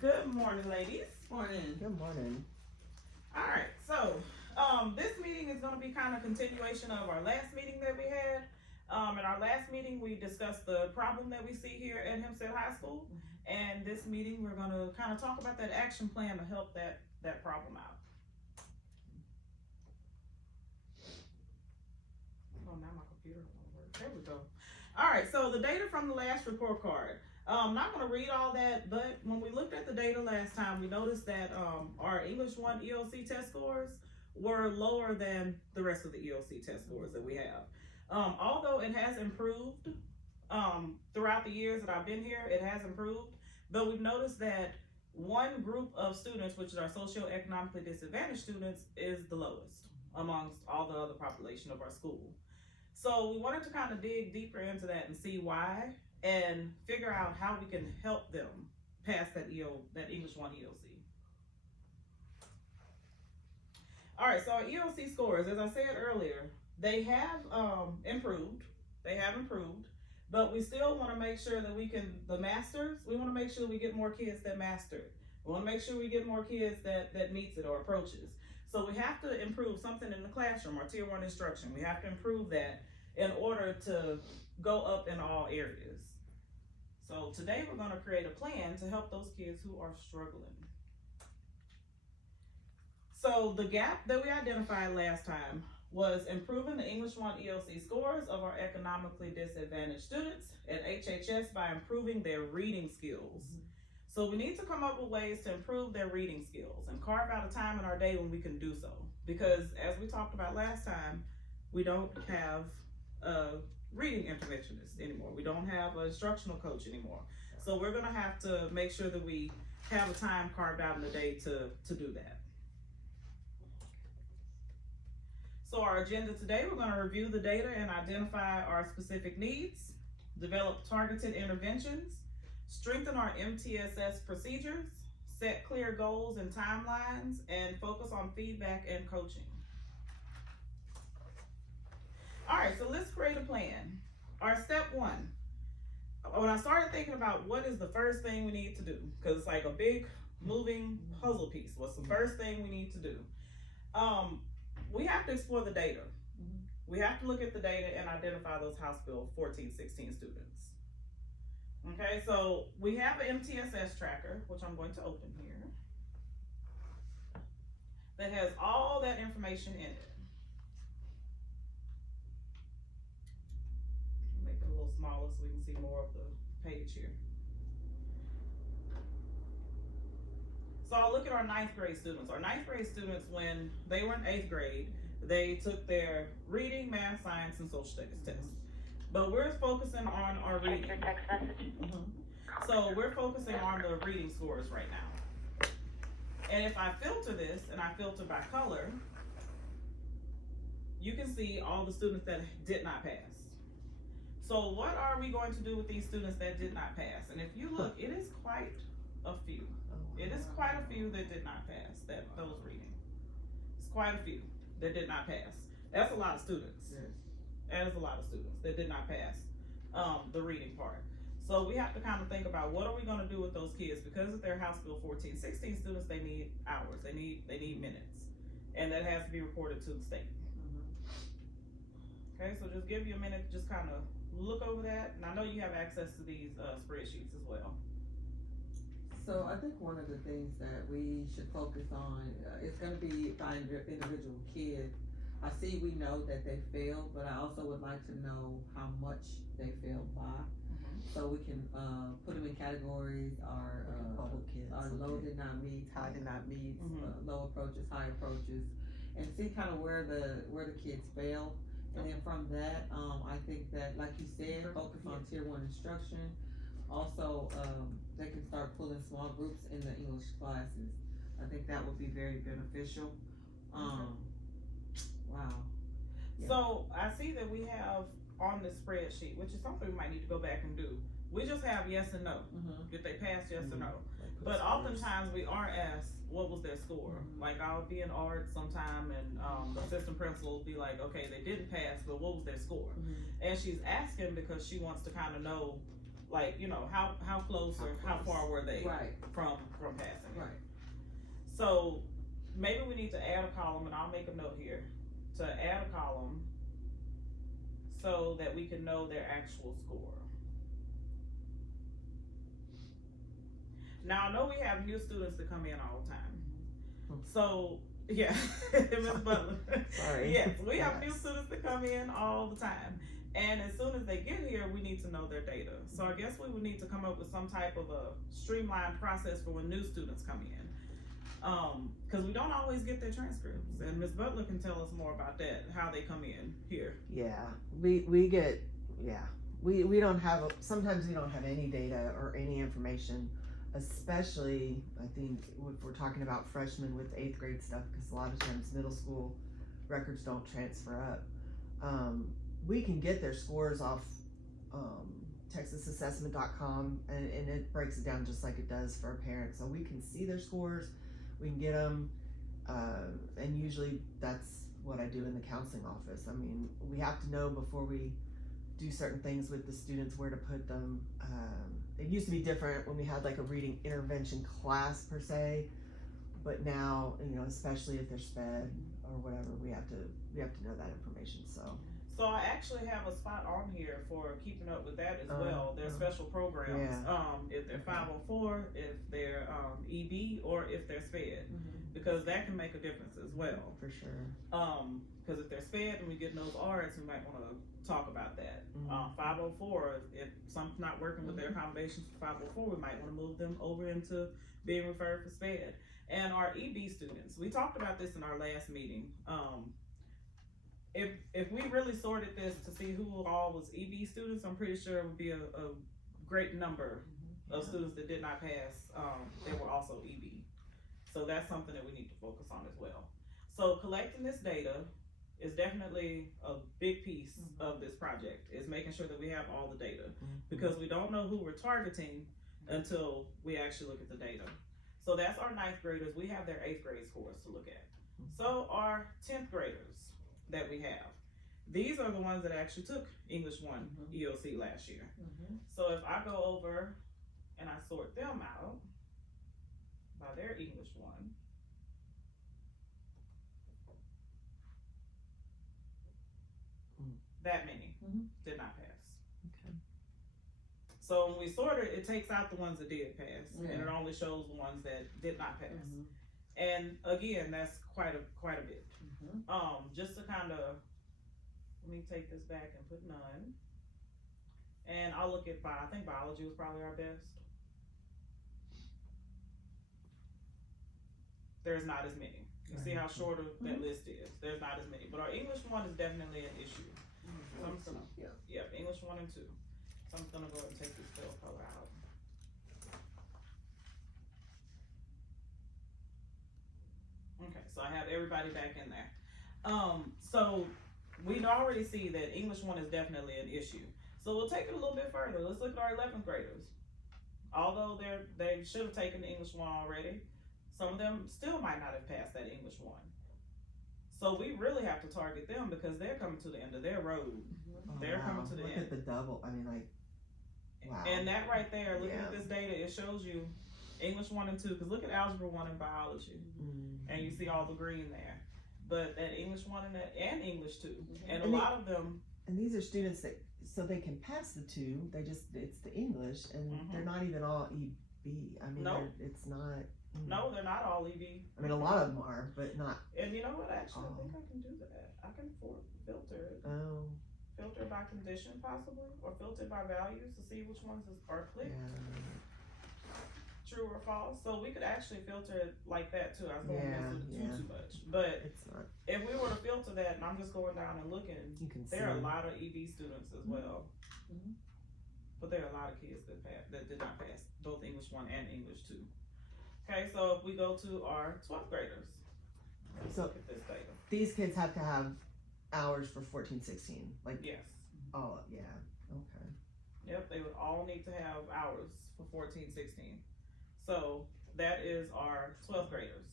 Good morning, ladies. Morning. Good morning. All right, so this meeting is going to be kind of continuation of our last meeting that we had. In our last meeting, we discussed the problem that we see here at Hempstead High School, and this meeting we're going to kind of talk about that action plan to help that problem out. Oh, now my computer won't work. There we go. All right, so the data from the last report card. I'm not going to read all that, but when we looked at the data last time, we noticed that our English 1 EOC test scores were lower than the rest of the EOC test scores that we have. Although it has improved throughout the years that I've been here, it has improved, but we've noticed that one group of students, which is our socioeconomically disadvantaged students, is the lowest amongst all the other population of our school. So we wanted to kind of dig deeper into that and see why, and figure out how we can help them pass that English 1 EOC. All right, so our EOC scores, as I said earlier, they have improved. They have improved, but we still want to make sure that we can, the masters, we want to make sure we get more kids that master it. We want to make sure we get more kids that meets it or approaches. So we have to improve something in the classroom, our tier 1 instruction. We have to improve that in order to go up in all areas. So today we're going to create a plan to help those kids who are struggling. So the gap that we identified last time was improving the English 1 EOC scores of our economically disadvantaged students at HHS by improving their reading skills. So we need to come up with ways to improve their reading skills and carve out a time in our day when we can do so. Because as we talked about last time, we don't have a reading interventionist anymore. We don't have an instructional coach anymore. So we're gonna have to make sure that we have a time carved out in the day to do that. So our agenda today, we're gonna review the data and identify our specific needs, develop targeted interventions, strengthen our MTSS procedures, set clear goals and timelines, and focus on feedback and coaching. All right, so let's create a plan. Our step 1, when I started thinking about what is the first thing we need to do, because it's like a big moving puzzle piece. What's the first thing we need to do? We have to explore the data. We have to look at the data and identify those House Bill 1416 students. Okay, so we have an MTSS tracker, which I'm going to open here, that has all that information in it. Make it a little smaller so we can see more of the page here. So I'll look at our 9th grade students. Our 9th grade students, when they were in 8th grade, they took their reading, math, science, and social studies tests. But we're focusing on our reading. Check your text message. So we're focusing on the reading scores right now. And if I filter this, and I filter by color, you can see all the students that did not pass. So what are we going to do with these students that did not pass? And if you look, it is quite a few. It is quite a few that did not pass those reading. It's quite a few that did not pass. That's a lot of students. Yes. That is a lot of students that did not pass the reading part. So we have to kind of think about what are we going to do with those kids, because of their House Bill 1416 students, they need hours, they need minutes, and that has to be reported to the state. Okay, so just give you a minute to just kind of look over that, and I know you have access to these spreadsheets as well. So I think one of the things that we should focus on is going to be by individual kid. I see we know that they failed, but I also would like to know how much they failed by. So we can put them in categories, our low did not meet, high did not meet, low approaches, high approaches, and see kind of where the kids fail. And then from that, I think that, like you said, focus on tier 1 instruction. Also, they can start pulling small groups in the English classes. I think that would be very beneficial. Wow. Yeah. So I see that we have on the spreadsheet, which is something we might need to go back and do. We just have yes and no. Did they pass, yes or no? But oftentimes we are asked, what was their score? Like I'll be in art sometime and the assistant principal will be like, okay, they didn't pass, but what was their score? And she's asking because she wants to kind of know Like, how close or how far were they Right, from passing? right. So maybe we need to add a column, and I'll make a note here to add a column so that we can know their actual score. Now I know we have new students that come in all the time. So yeah, Ms. Butler. Sorry. Yes, we have new Yes. students that come in all the time. And as soon as they get here, we need to know their data. So I guess we would need to come up with some type of a streamlined process for when new students come in. Because we don't always get their transcripts. And Ms. Butler can tell us more about that, how they come in here. Yeah, we get, yeah, we don't have, sometimes we don't have any data or any information, especially, I think, if we're talking about freshmen with 8th grade stuff, because a lot of times middle school records don't transfer up. We can get their scores off texasassessment.com, and it breaks it down just like it does for a parent. So we can see their scores, we can get them, and usually that's what I do in the counseling office. I mean, we have to know before we do certain things with the students where to put them. It used to be different when we had like a reading intervention class per se, but now, especially if they're sped or whatever, we have to know that information. So I actually have a spot on here for keeping up with that as well. Their special programs. If they're 504, if they're EB, or if they're SPED, because that can make a difference as well. For sure. Because if they're SPED and we get those RX, we might want to talk about that. 504, if something's not working with their accommodations for 504, we might want to move them over into being referred for SPED. And our EB students, we talked about this in our last meeting. If we really sorted this to see who all was EB students, I'm pretty sure it would be a great number of students that did not pass. They were also EB. So that's something that we need to focus on as well. So collecting this data is definitely a big piece of this project, is making sure that we have all the data, because we don't know who we're targeting until we actually look at the data. So that's our 9th graders. We have their 8th grade scores to look at. So our 10th graders that we have, these are the ones that actually took English 1 EOC last year. So if I go over and I sort them out by their English 1, that many did not pass. Okay. So when we sort it takes out the ones that did pass, and it only shows the ones that did not pass. And again, that's quite a bit. Just to kind of, let me take this back and put none. And I'll look at I think biology was probably our best. There's not as many. You see how shorter that list is. There's not as many. But our English 1 is definitely an issue. So I'm just gonna, English 1 and 2. So I'm gonna go ahead and take this fill color out. Okay, so I have everybody back in there. So we already see that English 1 is definitely an issue. So we'll take it a little bit further. Let's look at our 11th graders. Although they should have taken the English 1 already, some of them still might not have passed that English 1. So we really have to target them because they're coming to the end of their road. They're coming to the end. Look at the double. I mean, like, wow. And that right there, looking at this data, it shows you English 1 and 2. Because look at Algebra 1 and Biology, and you see all the green there. But that English 1 and English 2, and a lot of them. And these are students that, so they can pass the 2. It's the English, and they're not even all EB. I mean, it's not. No, they're not all EB. I mean, a lot of them are, but not. And you know what? Actually, I think I can do that. I can filter it. Oh. Filter by condition, possibly, or filter by values to see which ones are clicked. True or false. So we could actually filter it like that too. I was going to mess with it too much. But it's not. If we were to filter that, and I'm just going down and looking, You can there are a see. lot of EB students as well. But there are a lot of kids that did not pass both English 1 and English 2. Okay, so if we go to our 12th graders, let's look at this data. These kids have to have hours for 14-16. Like, Yes. oh, yeah. Okay. Yep, they would all need to have hours for 14-16. So that is our 12th graders.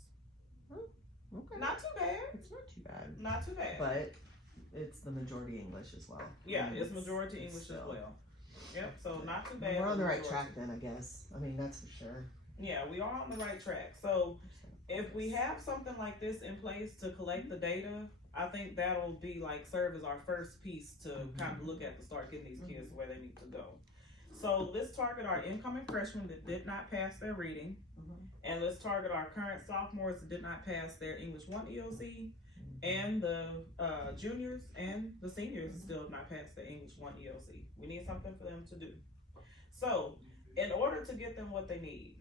Okay. Not too bad. It's not too bad. Not too bad. But it's the majority English as well. Yeah, I mean, it's majority English as still- well. Yep, so not too bad. We're on the right majority. track then, I guess. I mean, that's for sure. Yeah, we are on the right track. So if we have something like this in place to collect the data, I think that'll be like serve as our first piece to kind of look at to start getting these kids where they need to go. So let's target our incoming freshmen that did not pass their reading, and let's target our current sophomores that did not pass their English 1 EOC, and the juniors and the seniors that still have not passed their English 1 EOC. We need something for them to do. So in order to get them what they need,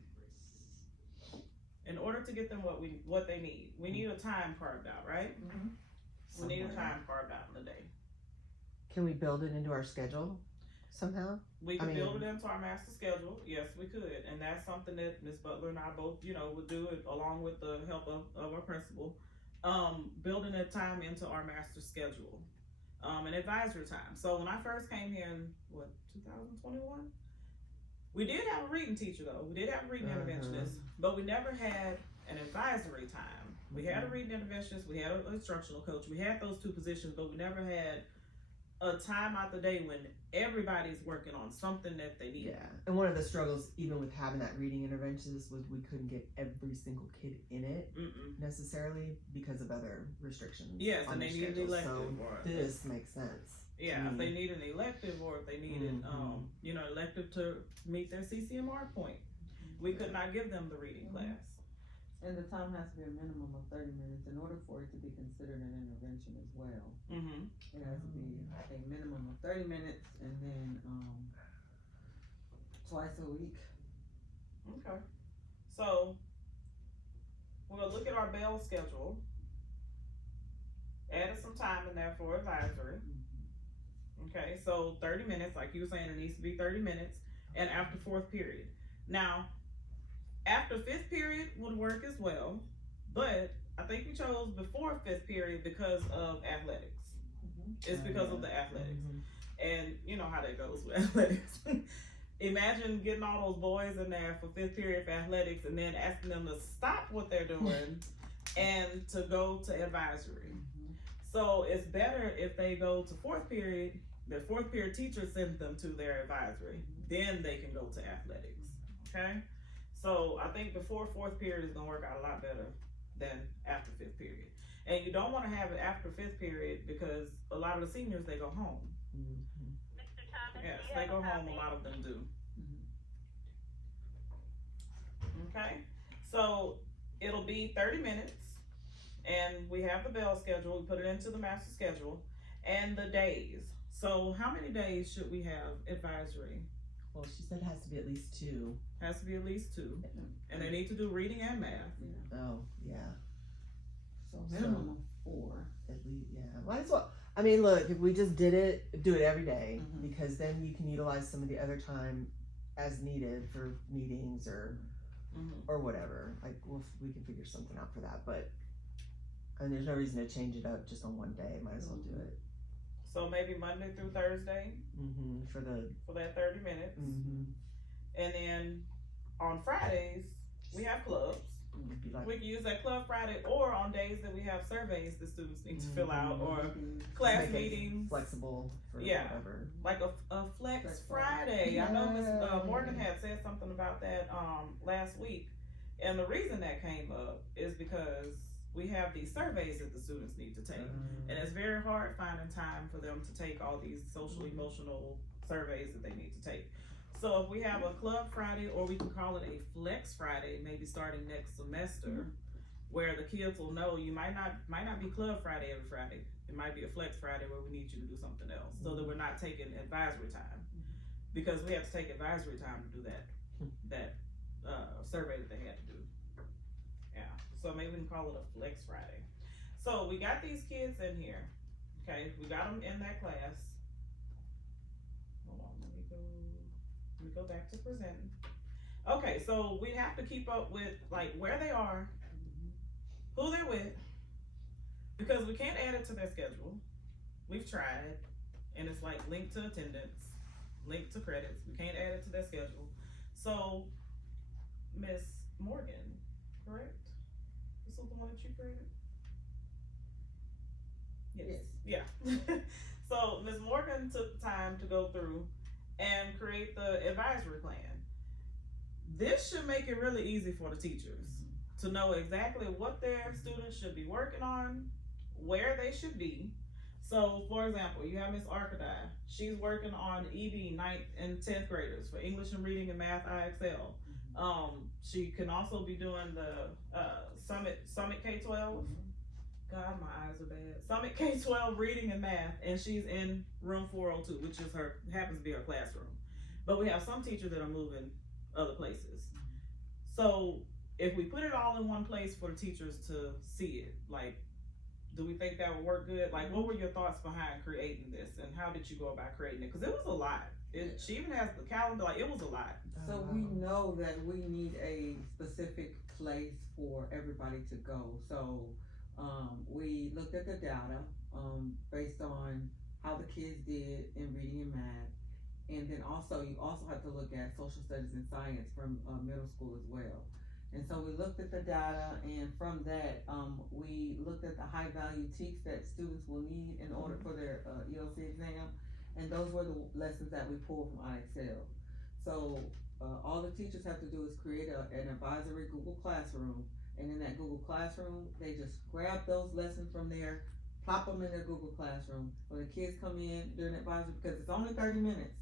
we need a time carved out, right? We need a time carved out in the day. Can we build it into our schedule somehow? We can build it into our master schedule. Yes, we could. And that's something that Ms. Butler and I both, would do it along with the help of our principal. Building a time into our master schedule. An advisory time. So when I first came here in, 2021? We did have a reading teacher though. We did have a reading interventionist, but we never had an advisory time. We had a reading interventionist, we had an instructional coach, we had those two positions, but we never had a time out the day when everybody's working on something that they need. Yeah, and one of the struggles, even with having that reading interventionist, was we couldn't get every single kid in it necessarily because of other restrictions. Yes, on and they their need an schedule. elective. So this makes sense. Yeah, if they need an elective, or if they needed, elective to meet their CCMR point, we could not give them the reading class. And the time has to be a minimum of 30 minutes in order for it to be considered an intervention as well. It has to be a minimum of 30 minutes, and then twice a week. Okay. So we'll look at our bell schedule. Added some time in there for advisory. Okay, so 30 minutes, like you were saying, it needs to be 30 minutes, and after fourth period. Now, after fifth period would work as well, but I think we chose before fifth period because of athletics. It's because of the athletics. And you know how that goes with athletics. Imagine getting all those boys in there for fifth period for athletics and then asking them to stop what they're doing and to go to advisory. So it's better if they go to fourth period, their fourth period teacher sends them to their advisory, then they can go to athletics, okay? So I think before fourth period is gonna work out a lot better than after fifth period. And you don't wanna have it after fifth period because a lot of the seniors, they go home. Mr. Thomas, Yes, do you they have go a home, copy? a lot of them do. Okay, so it'll be 30 minutes, and we have the bell schedule, we put it into the master schedule, and the days. So how many days should we have advisory? Well, she said it has to be at least 2. Has to be at least 2, and they need to do reading and math. Oh, yeah. So minimum of 4. At least, yeah. Might as well. I mean, look, if we just do it every day, because then you can utilize some of the other time as needed for meetings or whatever. Like, we can figure something out for that. But and there's no reason to change it up just on one day. Might as well do it. So maybe Monday through Thursday for that 30 minutes, and then on Fridays we have clubs. Like, We can use that Club Friday, or on days that we have surveys the students need to fill out, or class make it meetings. Flexible for Yeah. whatever. Like a Flex Flex Friday. I know Ms. Yay. Morgan had said something about that last week, and the reason that came up is because we have these surveys that the students need to take, and it's very hard finding time for them to take all these social emotional surveys that they need to take. So if we have a Club Friday, or we can call it a Flex Friday, maybe starting next semester, where the kids will know you might not be Club Friday every Friday. It might be a Flex Friday where we need you to do something else, so that we're not taking advisory time, because we have to take advisory time to do that survey that they had to do. Yeah, so maybe we can call it a Flex Friday. So we got these kids in here. Okay, we got them in that class. Hold on, let me go back to presenting. Okay, so we have to keep up with like where they are, who they're with, because we can't add it to their schedule. We've tried, and it's like linked to attendance, linked to credits. We can't add it to their schedule. So, Miss Morgan, correct? This is the one that you created? Yes. Yeah. So Ms. Morgan took time to go through and create the advisory plan. This should make it really easy for the teachers to know exactly what their students should be working on, where they should be. So, for example, you have Miss Arcadie. She's working on ED 9th and 10th graders for English and Reading and Math IXL. She can also be doing the Summit K-12. God, my eyes are bad. Summit K-12 Reading and Math, and she's in room 402, which is happens to be her classroom. But we have some teachers that are moving other places. So if we put it all in one place for the teachers to see it, like, do we think that would work good? Like, what were your thoughts behind creating this, and how did you go about creating it? Because it was a lot. She even has the calendar. Like, it was a lot. So we know that we need a specific place for everybody to go. So we looked at the data based on how the kids did in reading and math, and then also you also have to look at social studies and science from middle school as well. And so we looked at the data, and from that, we looked at the high value TEKS that students will need in order for their ELC exam, and those were the lessons that we pulled from IXL. So all the teachers have to do is create an advisory Google Classroom, and in that Google Classroom, they just grab those lessons from there, plop them in their Google Classroom. When the kids come in during advisory, because it's only 30 minutes,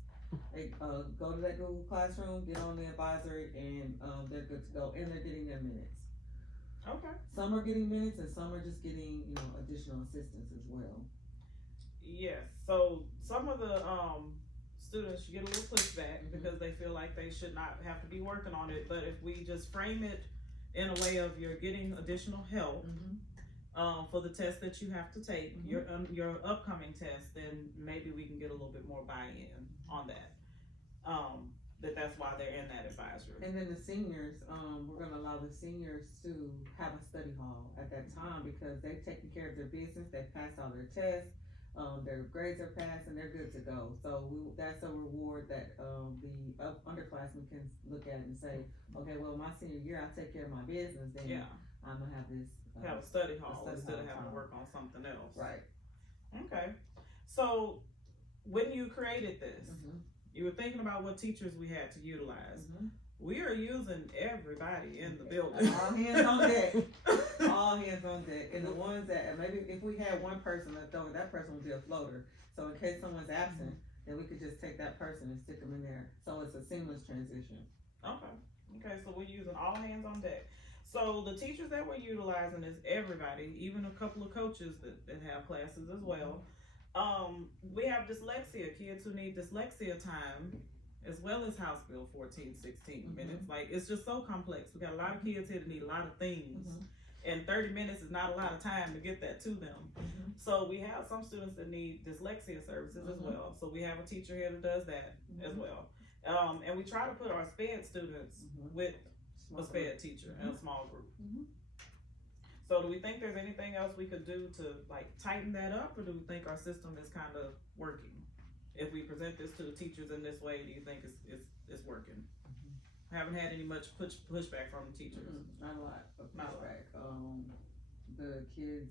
they go to that Google Classroom, get on the advisory, and they're good to go, and they're getting their minutes. Okay. Some are getting minutes, and some are just getting, additional assistance as well. Yes. So some of the students get a little pushback because they feel like they should not have to be working on it. But if we just frame it in a way of you're getting additional help for the test that you have to take, your upcoming test, then maybe we can get a little bit more buy-in on that. That's why they're in that advisory. And then the seniors, we're gonna allow the seniors to have a study hall at that time because they've taken care of their business, they've passed all their tests, their grades are passed, and they're good to go. So that's a reward that the underclassmen can look at and say, okay, well, my senior year, I take care of my business, then I'm gonna have this. Have a study hall instead of hall having to time. work on something else. Right. Okay. So when you created this, you were thinking about what teachers we had to utilize. We are using everybody in the building. All hands on deck. All hands on deck. And the ones that, maybe if we had one person left over, that person would be a floater. So in case someone's absent, then we could just take that person and stick them in there. So it's a seamless transition. Okay, so we're using all hands on deck. So the teachers that we're utilizing is everybody, even a couple of coaches that have classes as well. We have dyslexia, kids who need dyslexia time, as well as House Bill 1416 minutes. Like, it's just so complex. We got a lot of kids here that need a lot of things, and 30 minutes is not a lot of time to get that to them. So we have some students that need dyslexia services as well. So we have a teacher here that does that as well. And we try to put our SPED students with a SPED teacher in a small group. So do we think there's anything else we could do to like tighten that up, or do we think our system is kind of working? If we present this to the teachers in this way, do you think it's working? Haven't had any much pushback from the teachers. Not a lot of pushback. The kids,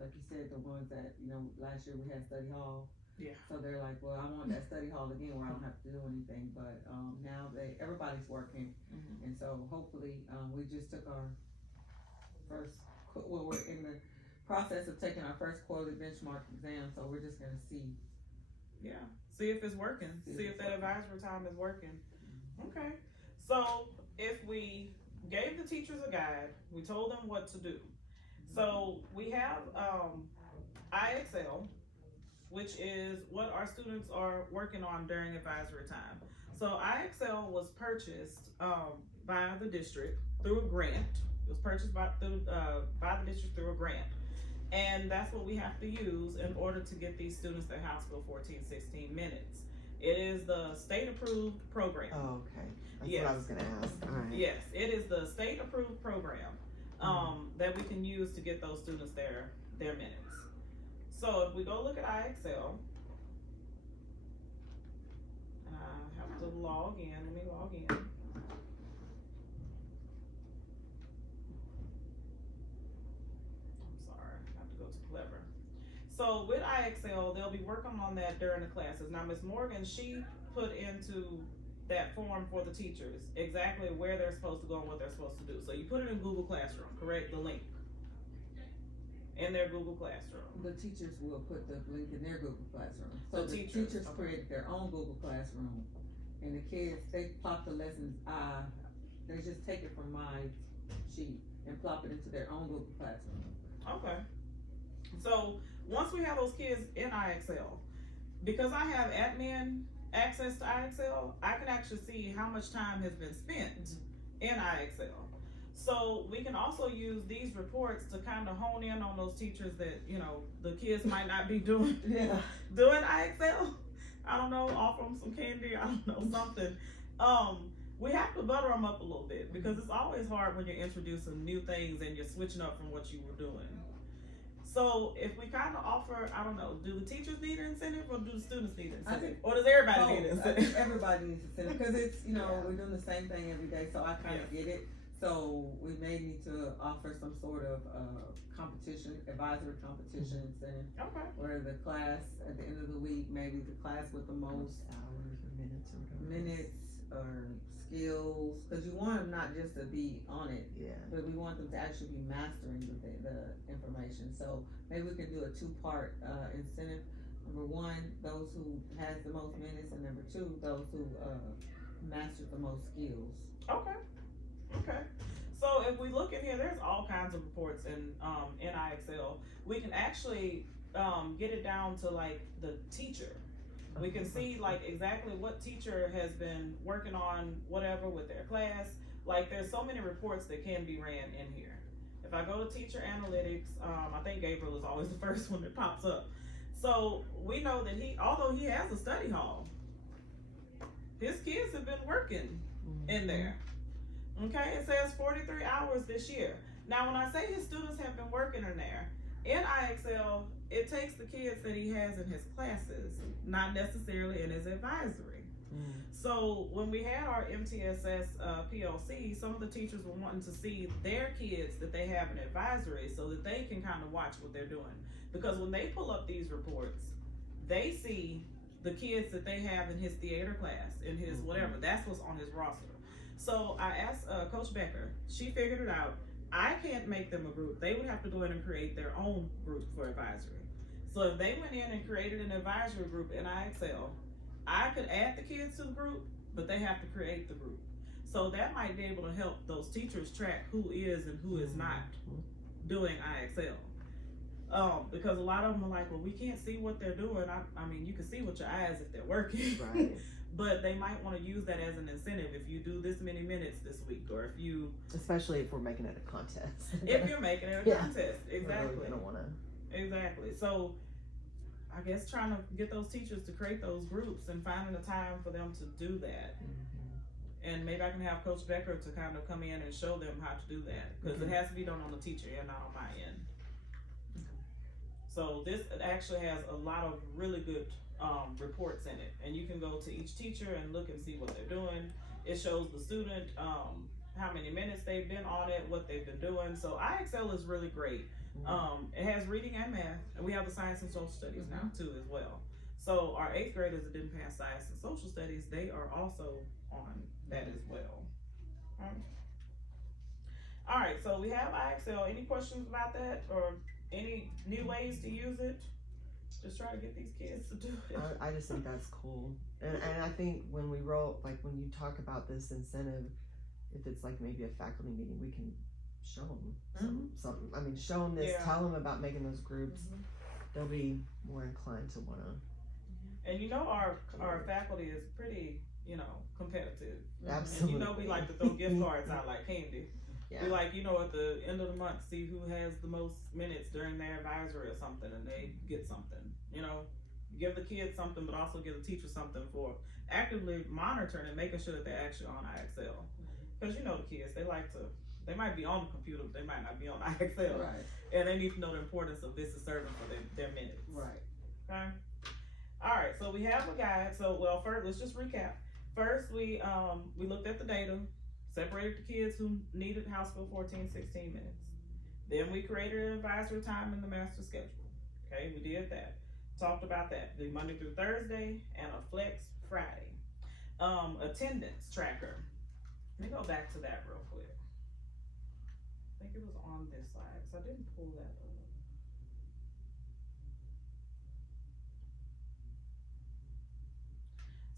like you said, the ones that, last year we had study hall. Yeah. So they're like, well, I want that study hall again where I don't have to do anything. But now everybody's working. And so hopefully we just took our we're in the process of taking our first quarterly benchmark exam. So we're just going to see. Yeah. See if it's working. See if that advisory time is working. Okay. So if we gave the teachers a guide, we told them what to do. So we have IXL, which is what our students are working on during advisory time. So IXL was purchased by the district through a grant. It was purchased by the district through a grant. And that's what we have to use in order to get these students their House Bill 1416 minutes. It is the state approved program. Oh, okay. That's what I was gonna ask. All right. Yes, it is the state approved program that we can use to get those students their minutes. So if we go look at IXL, and I have to log in, let me log in. So with IXL, they'll be working on that during the classes. Now, Ms. Morgan, she put into that form for the teachers exactly where they're supposed to go and what they're supposed to do. So you put it in Google Classroom, correct? The link in their Google Classroom. The teachers will put the link in their Google Classroom. So The the teachers, teachers okay. create their own Google Classroom, and the kids, they plop the lessons, they just take it from my sheet and plop it into their own Google Classroom. Okay. So once we have those kids in IXL, because I have admin access to IXL, I can actually see how much time has been spent in IXL. So we can also use these reports to kind of hone in on those teachers that, you know, the kids might not be doing doing IXL. I don't know, offer them some candy, I don't know, something. We have to butter them up a little bit because it's always hard when you're introducing new things and you're switching up from what you were doing. So if we kind of offer, I don't know, do the teachers need an incentive or do the students need an I incentive? think Or does everybody Oh, need an I think incentive? everybody needs to send it, cause it's, you know, Yeah. we're doing the same thing every day, so I kinda get it. So we may need to offer some sort of, competition, advisory competition incentive, Okay. where the class, at the end of the week, maybe the class with the most Hours or minutes or whatever. minutes or skills, cause you want them not just to be on it, Yeah. but we want them to actually be mastering the information. So maybe we can do a two-part, incentive. Number one, those who has the most minutes, and number two, those who, mastered the most skills. Okay. Okay. So if we look in here, there's all kinds of reports in IXL. We can actually get it down to like the teacher. We can see like exactly what teacher has been working on whatever with their class. Like there's so many reports that can be ran in here. If I go to teacher analytics, I think Gabriel is always the first one that pops up. So we know that although he has a study hall, his kids have been working in there. Okay, it says 43 hours this year. Now, when I say his students have been working in there, in IXL, it takes the kids that he has in his classes, not necessarily in his advisory. So when we had our MTSS PLC, some of the teachers were wanting to see their kids that they have in advisory so that they can kind of watch what they're doing. Because when they pull up these reports, they see the kids that they have in his theater class, in his whatever, that's what's on his roster. So I asked Coach Becker, she figured it out. I can't make them a group. They would have to go in and create their own group for advisory. So if they went in and created an advisory group in IXL, I could add the kids to the group, but they have to create the group. So that might be able to help those teachers track who is and who is not doing IXL. Because a lot of them are like, well, we can't see what they're doing. I mean, you can see with your eyes if they're working. Right. But they might want to use that as an incentive if you do this many minutes this week, or if you Especially if we're making it a contest. if you're making it a Yeah. contest. Exactly. We're really gonna Exactly. So I guess trying to get those teachers to create those groups and finding a time for them to do that. And maybe I can have Coach Becker to kind of come in and show them how to do that, because it has to be done on the teacher end, not on my end. So this actually has a lot of really good reports in it, and you can go to each teacher and look and see what they're doing. It shows the student how many minutes they've been on it, what they've been doing. So IXL is really great. It has reading and math, and we have the science and social studies now too as well. So our 8th graders that didn't pass science and social studies, they are also on that as well. All right, so we have IXL. Any questions about that, or any new ways to use it? Just try to get these kids to do it. I just think that's cool, and I think when we when you talk about this incentive, if it's like maybe a faculty meeting, we can show them something. I mean, show them this, Yeah. tell them about making those groups. They'll be more inclined to wanna. And you know our faculty is pretty, competitive. Absolutely. And you know we like to throw gift cards out like candy. Yeah. We like, at the end of the month, see who has the most minutes during their advisory or something, and they get something. Give the kids something, but also give the teacher something for actively monitoring and making sure that they're actually on IXL. Because the kids, they might be on the computer, but they might not be on IXL. Right. And they need to know the importance of this is serving for their minutes. Right. Okay. All right. So we have a guide. First, let's just recap. First, we looked at the data, separated the kids who needed house for 14, 16 minutes. Then we created an advisory time in the master schedule. Okay, we did that. Talked about that. The Monday through Thursday and a flex Friday. attendance tracker. Let me go back to that real quick. I think it was on this slide, so I didn't pull that up.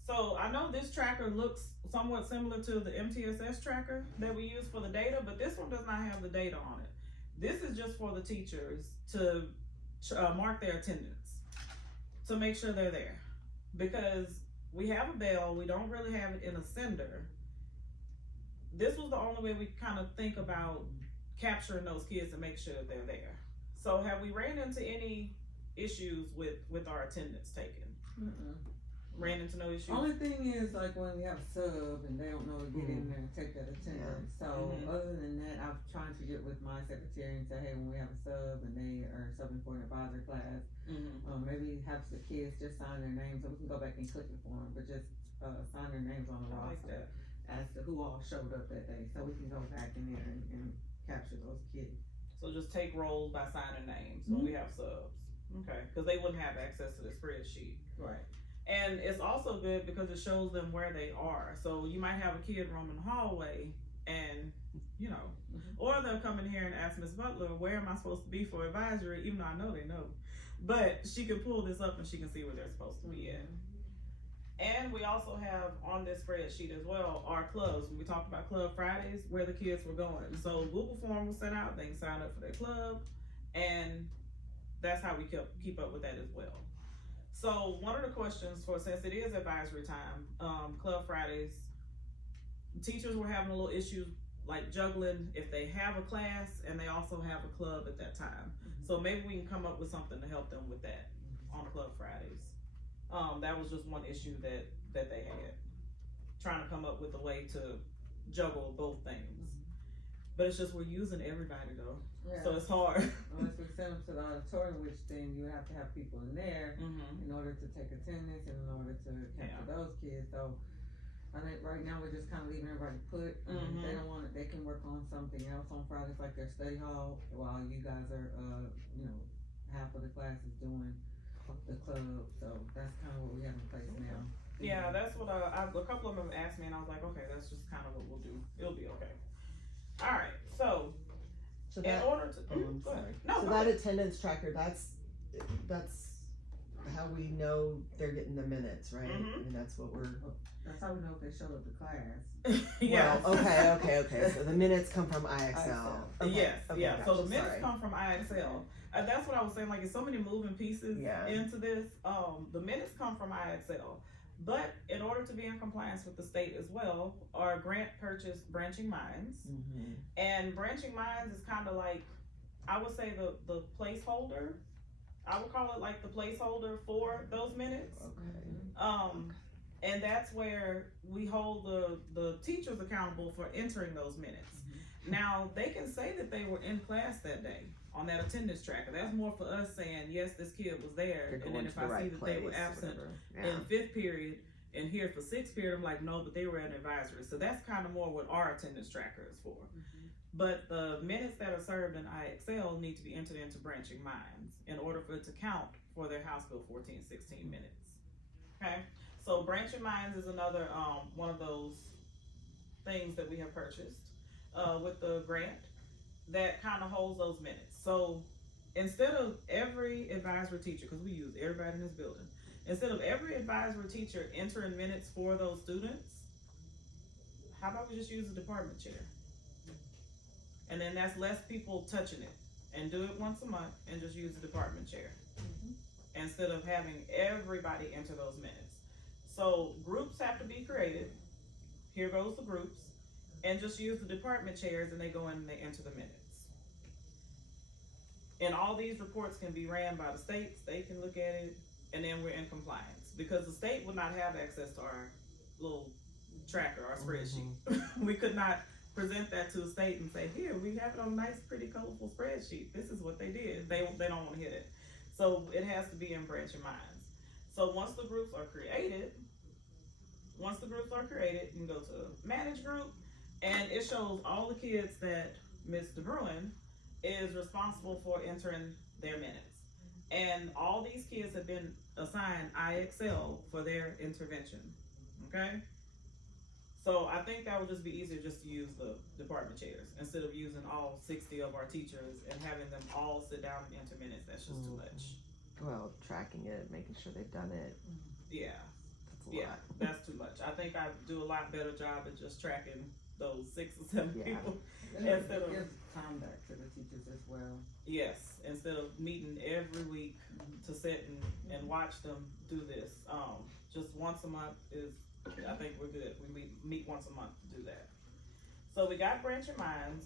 So I know this tracker looks somewhat similar to the MTSS tracker that we use for the data, but this one does not have the data on it. This is just for the teachers to mark their attendance, to make sure they're there. Because we have a bell, we don't really have it in a sender. This was the only way we kind of think about capturing those kids and make sure that they're there. So have we ran into any issues with our attendance taken? Ran into no issues? Only thing is like when we have a sub and they don't know to get in there and take that attendance. So other than that, I'm trying to get with my secretary and say, hey, when we have a sub and they are subbing for an advisory class, maybe have the kids just sign their names so we can go back and click it for them, but just sign their names on the I like roster that. as to who all showed up that day, so we can go back in there and capture those kids. So just take rolls by signing names when we have subs. Okay, because they wouldn't have access to the spreadsheet. Right. And it's also good because it shows them where they are. So you might have a kid roaming the hallway and, you know, or they'll come in here and ask Ms. Butler, where am I supposed to be for advisory, even though I know they know. But she can pull this up and she can see where they're supposed to be at. And we also have on this spreadsheet as well our clubs. When we talked about Club Fridays, where the kids were going. So Google form was sent out, they can sign up for their club, and that's how we keep up with that as well. So one of the questions for, since it is advisory time, Club Fridays, teachers were having a little issues like juggling if they have a class and they also have a club at that time. So maybe we can come up with something to help them with that on Club Fridays. That was just one issue that they had, trying to come up with a way to juggle both things. But it's just we're using everybody though, so it's hard. Unless we send them to the auditorium, which then you have to have people in there in order to take attendance and in order to capture those kids. So I think right now we're just kind of leaving everybody put. If they don't want it, they can work on something else on Fridays, like their study hall, while you guys are, half of the class is doing the club. So that's kind of what we have in place now. Yeah, that's what a couple of them asked me, and I was like, okay, that's just kind of what we'll do. It'll be okay. All right, so in that, order to, I'm go ahead. sorry. No, So go that ahead. attendance tracker, that's how we know they're getting the minutes, right? And that's what we're. That's how we know if they showed up to class. Yeah. Well, okay. So the minutes come from IXL. Okay, Yes, okay, yeah. So gotcha, the minutes sorry. come from IXL. That's what I was saying. Like, there's so many moving pieces into this. The minutes come from IXL, but in order to be in compliance with the state as well, our grant purchased Branching Minds, and Branching Minds is kind of like, I would say the placeholder. I would call it like the placeholder for those minutes. Okay. And that's where we hold the teachers accountable for entering those minutes. Now, they can say that they were in class that day on that attendance tracker. That's more for us saying, yes, this kid was there. And then if I see that they were absent in 5th period and here for 6th period, I'm like, no, but they were at an advisory. So that's kind of more what our attendance tracker is for. But the minutes that are served in IXL need to be entered into Branching Minds in order for it to count for their House Bill 1416 minutes. Okay? So Branching Minds is another one of those things that we have purchased with the grant that kind of holds those minutes. So instead of every advisory teacher, because we use everybody in this building, instead of every advisory teacher entering minutes for those students, how about we just use the department chair? And then that's less people touching it, and do it once a month and just use the department chair instead of having everybody enter those minutes. So groups have to be created. Here goes the groups, and just use the department chairs, and they go in and they enter the minutes. And all these reports can be ran by the states. They can look at it, and then we're in compliance, because the state would not have access to our little tracker, our spreadsheet. We could not present that to the state and say, here, we have it on a nice, pretty, colorful spreadsheet. This is what they did. They don't want to hit it. So it has to be in Branching Minds. So once the groups are created, you can go to Manage Group, and it shows all the kids that Ms. DeBruin is responsible for entering their minutes. And all these kids have been assigned IXL for their intervention, okay? So I think that would just be easier just to use the department chairs instead of using all 60 of our teachers and having them all sit down and enter minutes. That's just too much. Well, tracking it, making sure they've done it. Yeah, That's a yeah, lot. that's too much. I think I do a lot better job at just tracking those 6 or 7 Yeah. people. And Instead it of- gives time back to the teachers as well. Yes, instead of meeting every week to sit and watch them do this. Just once a month is, I think we're good. We meet once a month to do that. So we got Branch Your Minds,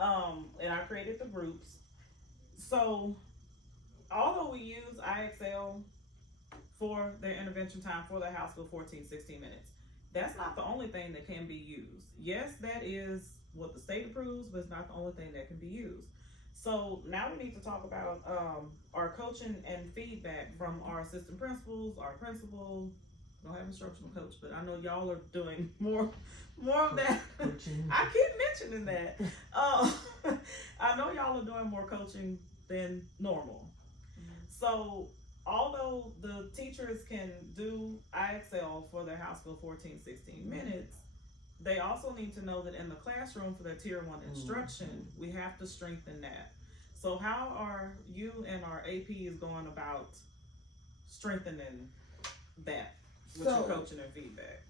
and I created the groups. So although we use IXL for their intervention time for the house school 14-16 minutes, that's not the only thing that can be used. Yes, that is what the state approves, but it's not the only thing that can be used. So now we need to talk about our coaching and feedback from our assistant principals, our principal. Don't have instructional coach, but I know y'all are doing more of that. Coaching. I keep mentioning that. I know y'all are doing more coaching than normal. So although the teachers can do IXL for their house school 14-16 minutes, they also need to know that in the classroom for their tier 1 instruction, we have to strengthen that. So how are you and our APs going about strengthening that with your coaching and feedback?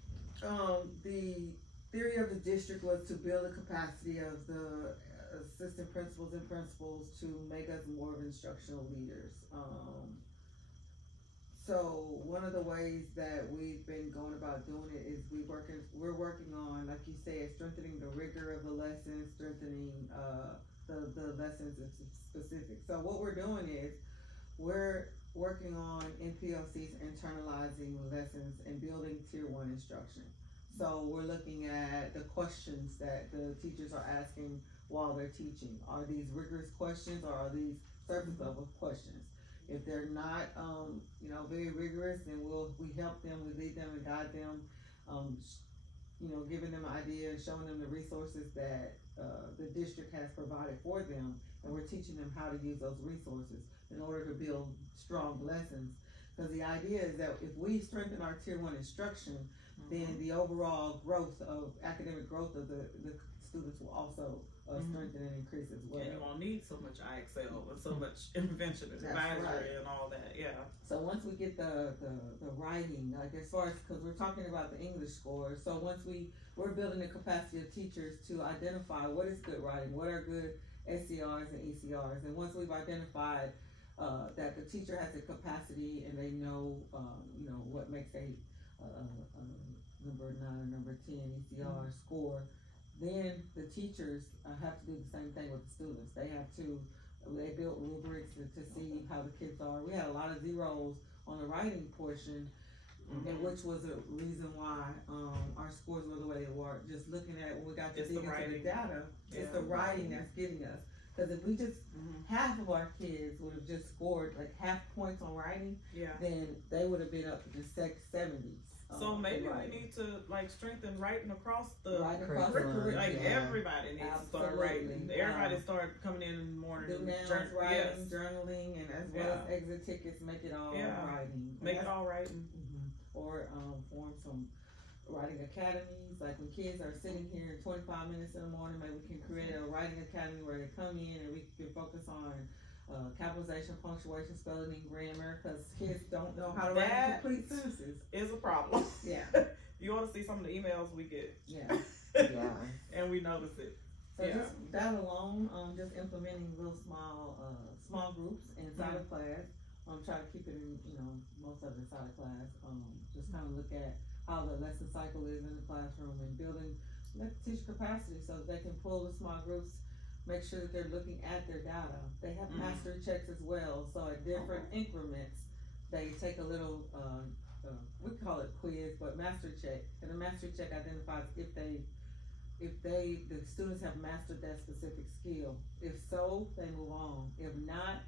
The theory of the district was to build the capacity of the assistant principals and principals to make us more of instructional leaders. So one of the ways that we've been going about doing it is we're working on, like you said, strengthening the rigor of the lessons, strengthening the lessons in specific. So what we're doing is we're working on NPOCs internalizing lessons and building tier 1 instruction. So we're looking at the questions that the teachers are asking while they're teaching. Are these rigorous questions or are these surface level questions? If they're not, very rigorous, then we help them, we lead them and guide them, giving them an idea and showing them the resources that the district has provided for them, and we're teaching them how to use those resources in order to build strong lessons. Because the idea is that if we strengthen our tier 1 instruction, then the overall academic growth of the students will also strengthen and increase as well. And you won't need so much IXL and so much intervention and That's advisory right. and all that, yeah. So once we get the writing, like as far as, cause we're talking about the English scores, so once we're building the capacity of teachers to identify what is good writing, what are good SCRs and ECRs, and once we've identified that the teacher has the capacity and they know, what makes a number 9 or number 10 ECR score, then the teachers have to do the same thing with the students. They built rubrics to see how the kids are. We had a lot of zeros on the writing portion, and which was a reason why our scores were the way they were. Just looking at when we got to It's dig the into the writing. data, it's the writing that's getting us. Because if we just half of our kids would have just scored like half points on writing, Yeah. then they would have been up to the 70s. So maybe we writing. need to strengthen writing across the Right across the curriculum, curriculum. like Yeah. everybody needs to start Absolutely. writing. Everybody start coming in the morning Do and nouns, yes. writing, journaling, and as well as exit tickets, make it all Yeah. writing. And Make it that's- all writing. Or form some writing academies, like when kids are sitting here 25 minutes in the morning, maybe we can create a writing academy where they come in and we can focus on capitalization, punctuation, spelling, and grammar, because kids don't know how to write That- complete sentences. Is a problem. Yeah, You ought to see some of the emails we get. yeah. Yeah. And we notice it. So Yeah. just that alone, just implementing little small groups inside of class. Try to keep it in, most of it inside of class. Just kind of look at how the lesson cycle is in the classroom and building teacher capacity so that they can pull the small groups, make sure that they're looking at their data. They have mastery checks as well. So at different increments, they take a little, we call it quiz, but mastery check. And the mastery check identifies if the students have mastered that specific skill. If so, they move on. If not,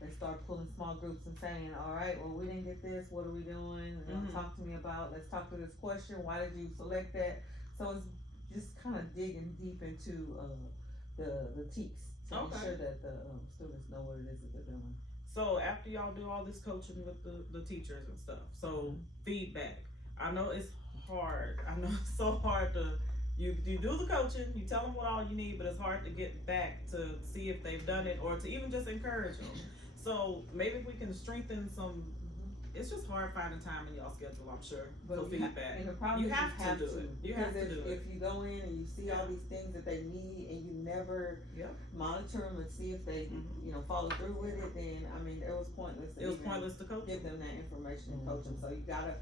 they start pulling small groups and saying, all right, well, we didn't get this, what are we doing? Talk to me about, let's talk to this question, why did you select that? So it's just kind of digging deep into the teaks to Okay. make sure that the students know what it is that they're doing. So after y'all do all this coaching with the teachers and stuff, so feedback. I know it's hard. I know it's so hard to, you do the coaching, you tell them what all you need, but it's hard to get back to see if they've done it or to even just encourage them. So maybe if we can strengthen some, it's just hard finding time in y'all schedule, I'm sure, for feedback. And the problem You is have to do it. You have because to do it. if you go in and you see all these things that they need and you never Yep. monitor them and see if they, you know, follow through with it, then, I mean, it was pointless. It was pointless to coach. Give them that information and coach them, so you gotta,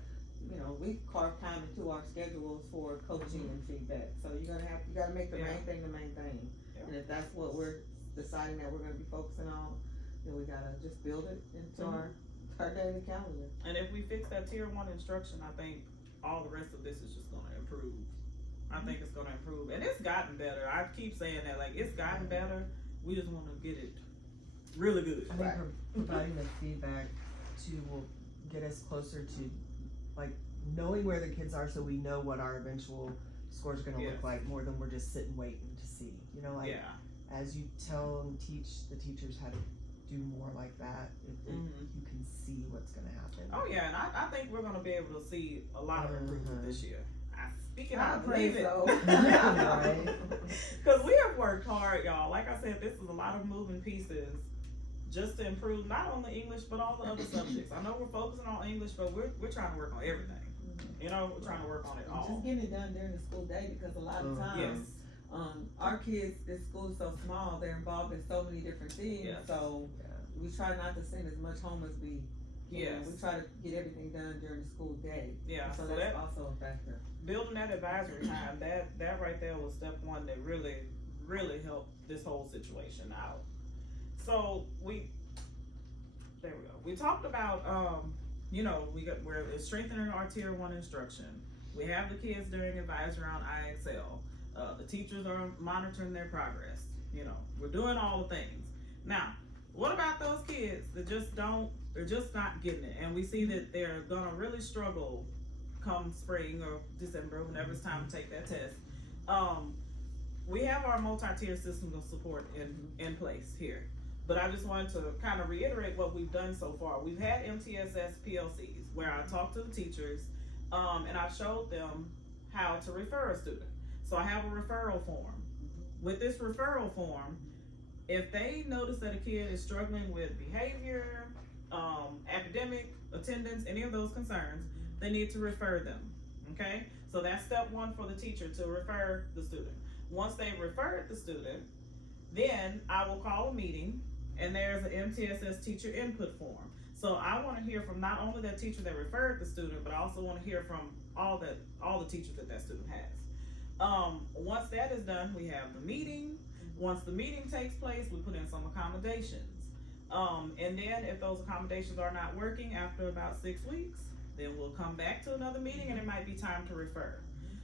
you know, we carve time into our schedules for coaching and feedback, so you gotta make the main thing the main thing. Yeah. And if that's what we're deciding that we're gonna be focusing on, then we gotta just build it into our daily calendar. And if we fix that tier 1 instruction, I think all the rest of this is just gonna improve. I think it's gonna improve, and it's gotten better. I keep saying that, like, it's gotten better. We just wanna get it really good. I think providing the feedback too will get us closer to, like, knowing where the kids are so we know what our eventual score's gonna Yes. look like, more than we're just sitting waiting to see, you know, like, Yeah. as you tell and teach the teachers how to do more like that, you can see what's gonna happen. Oh yeah, and I think we're gonna be able to see a lot of improvement this year. I I believe it. Right. Because we have worked hard, y'all. Like I said, this is a lot of moving pieces just to improve not only English but all the other subjects. I know we're focusing on English, but we're trying to work on everything. You know, we're trying to work on it all. Just getting it done during the school day, because a lot of times, Yes. our kids, this school is so small, they're involved in so many different things, Yes. so we try not to send as much home as we can. Yes. We try to get everything done during the school day. Yeah. So So that's that also a factor. building that advisory time, that right there was step 1 that really helped this whole situation out. So there we go. We talked about you know, we're strengthening our tier 1 instruction. We have the kids doing advisory on IXL. The teachers are monitoring their progress. You know, we're doing all the things. Now, what about those kids that they're just not getting it, and we see that they're gonna really struggle come spring or December, whenever it's time to take that test. We have our multi-tier system of support in place here, but I just wanted to kind of reiterate what we've done so far. We've had MTSS PLCs where I talked to the teachers, and I showed them how to refer a student. So I have a referral form. With this referral form, if they notice that a kid is struggling with behavior, academic, attendance, any of those concerns, they need to refer them, okay? So that's step 1 for the teacher, to refer the student. Once they've referred the student, then I will call a meeting, and there's an MTSS teacher input form. So I wanna hear from not only that teacher that referred the student, but I also wanna hear from all the teachers that student has. Once that is done, we have the meeting. Once the meeting takes place, we put in some accommodations. And then if those accommodations are not working after about 6 weeks, then we'll come back to another meeting, and it might be time to refer.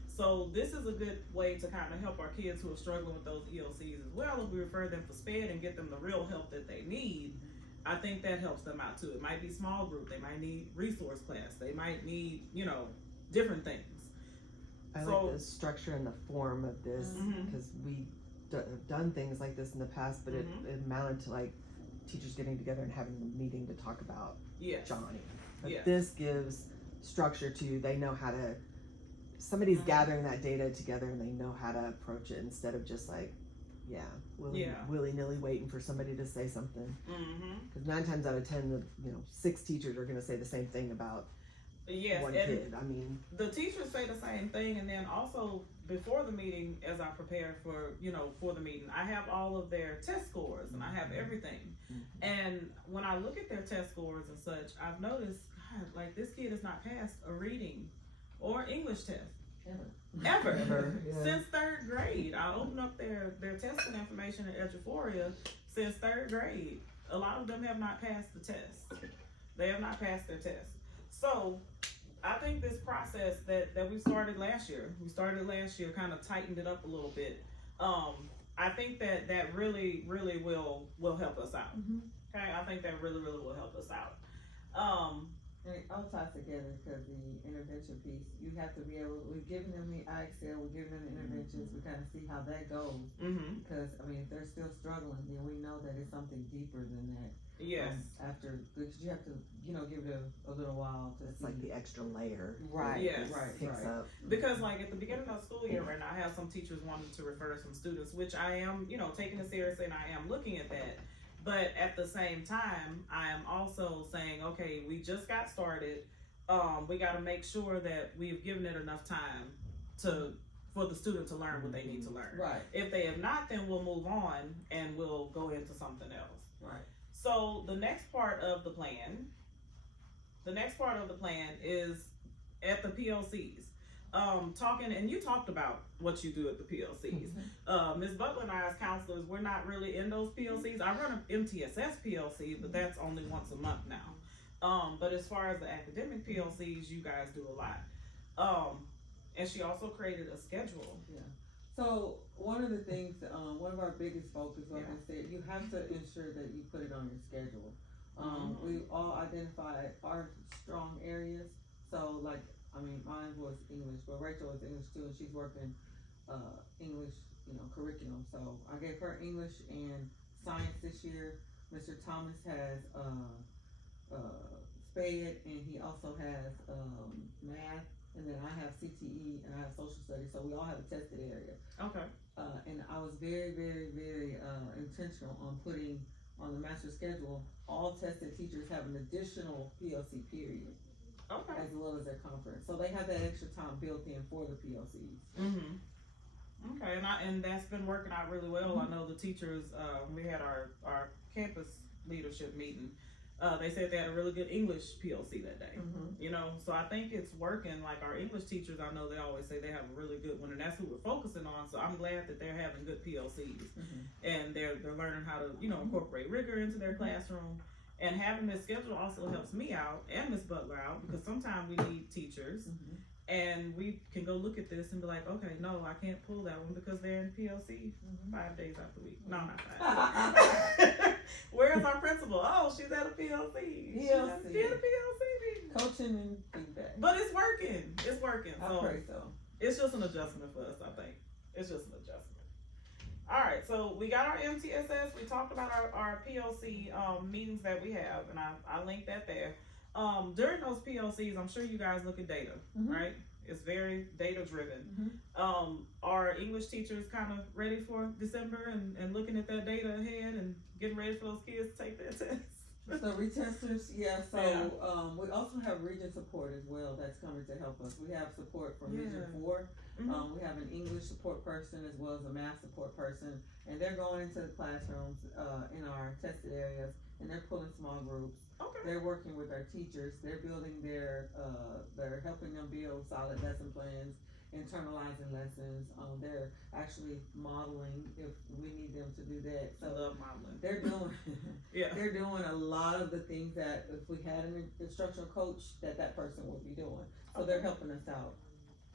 So this is a good way to kind of help our kids who are struggling with those EOCs as well. If we refer them for SPED and get them the real help that they need, I think that helps them out too. It might be small group, they might need resource class, they might need, you know, different things. I like the structure and the form of this, because we have done things like this in the past, but it amounted to like teachers getting together and having a meeting to talk about Johnny. But this gives structure to, they know how to, somebody's gathering that data together and they know how to approach it, instead of just like, willy-nilly waiting for somebody to say something. Because 9 times out of 10, 6 teachers are going to say the same thing about one kid. I mean, the teachers say the same thing, and then also before the meeting, as I prepare for the meeting, I have all of their test scores and I have everything. And when I look at their test scores and such, I've noticed, God, like, this kid has not passed a reading or English test ever. Since 3rd grade. I opened up their testing information at Eduphoria. Since 3rd grade, a lot of them have not passed the test. They have not passed their test. So I think this process that we started last year, kind of tightened it up a little bit. I think that really will help us out. Okay, I think that really will help us out. And it all ties together, because the intervention piece, you have to be able, we've given them the IXL, we've given them the interventions, we kinda see how that goes. Mm-hmm. Because, I mean, if they're still struggling, then we know that it's something deeper than that. Yes. After, because you have to, give it a little while to It's see. like the extra layer Right, Yes. right, picks right. up. Because like at the beginning of the school year right now, I have some teachers wanting to refer some students, which I am, taking it seriously and I am looking at that. But at the same time, I am also saying, okay, we just got started. We gotta make sure that we've given it enough time for the student to learn what they need to learn. Right, If they have not, then we'll move on and we'll go into something else. right. So the next part of the plan is at the PLCs. Talking, and you talked about what you do at the PLCs. Ms. Butler and I as counselors, we're not really in those PLCs. I run an MTSS PLC, but that's only once a month now. But as far as the academic PLCs, you guys do a lot. And she also created a schedule. So, one of the things, one of our biggest focus, like Yeah. I said, you have to ensure that you put it on your schedule. Mhm. We all identified our strong areas, so mine was English, but Rachel is English too, and she's working, English, curriculum, so I gave her English and science this year. Mr. Thomas has, SPED, and he also has, math, and then I have CTE, and I have social studies, so we all have a tested area. Okay. And I was very, very, very, intentional on putting on the master schedule, all tested teachers have an additional PLC period, Okay. as well as their conference, so they have that extra time built in for the PLCs. Mm-hmm. Okay, and that's been working out really well. I know the teachers, we had our campus leadership meeting. They said they had a really good English PLC that day. So I think it's working. Like our English teachers, I know they always say they have a really good one, and that's who we're focusing on. So I'm glad that they're having good PLCs, and they're learning how to incorporate rigor into their classroom. And having this schedule also helps me out and Miss Butler out, because sometimes we need teachers, and we can go look at this and be like, okay, no, I can't pull that one because they're in PLC 5 days out the week. No, not 5. Where's our principal? Oh, she's at a PLC. She's at a PLC meeting. Coaching and feedback. But it's working. It's working. I So pray so. it's just an adjustment for us, I think. It's just an adjustment. All right, so we got our MTSS. We talked about our PLC meetings that we have, and I linked that there. During those PLCs, I'm sure you guys look at data, right? It's very data driven. Are English teachers kind of ready for December and looking at that data ahead and getting ready for those kids to take their tests? So retesters, we also have region support as well that's coming to help us. We have support from Region 4. We have an English support person as well as a math support person, and they're going into the classrooms in our tested areas, and they're pulling small groups. Okay. They're working with our teachers. They're building they're helping them build solid lesson plans, internalizing lessons. They're actually modeling if we need them to do that. I So love modeling. they're doing, Yeah. they're doing a lot of the things that if we had an instructional coach, that person would be doing. So they're helping us out.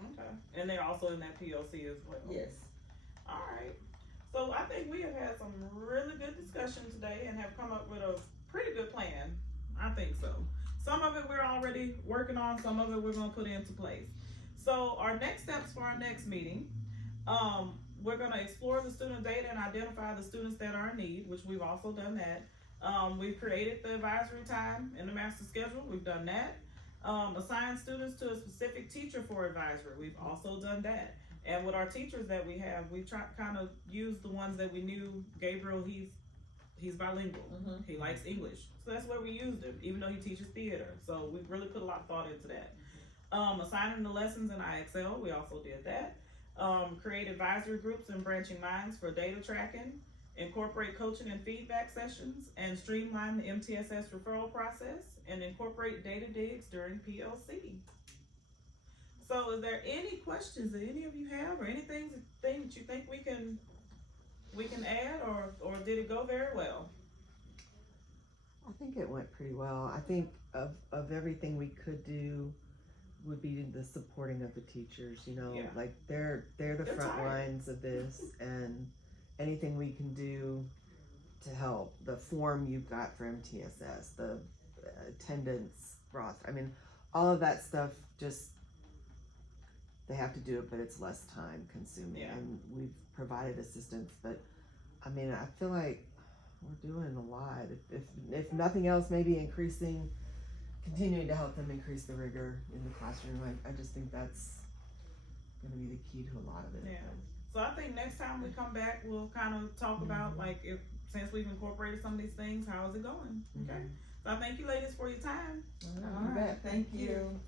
Okay. And they're also in that PLC as well. Yes. All right. So I think we have had some really good discussion today and have come up with a pretty good plan. I think so. Some of it we're already working on, some of it we're gonna put into place. So our next steps for our next meeting, we're gonna explore the student data and identify the students that are in need, which we've also done that. We've created the advisory time in the master schedule, we've done that. Assign students to a specific teacher for advisory, we've also done that. And with our teachers that we have, we try kind of use the ones that we knew. Gabriel, he's bilingual. He likes English, so that's where we used him, even though he teaches theater. So we really put a lot of thought into that. Assigning the lessons in IXL, we also did that. Create advisory groups and branching minds for data tracking. Incorporate coaching and feedback sessions, and streamline the MTSS referral process, and incorporate data digs during PLC. So is there any questions that any of you have, or anything that you think we can add, or did it go very well? I think it went pretty well. I think of everything we could do would be the supporting of the teachers, Yeah. like they're the They're front tired. lines of this, and anything we can do to help. The form you've got for MTSS, the attendance roster. I mean, all of that stuff just, they have to do it, but it's less time consuming. Yeah. And we've provided assistance, but I mean, I feel like we're doing a lot. If nothing else, maybe continuing to help them increase the rigor in the classroom. I just think that's gonna be the key to a lot of it. Yeah. So I think next time we come back, we'll kind of talk about like since we've incorporated some of these things, how is it going? Okay. So I thank you ladies for your time. All right, thank you.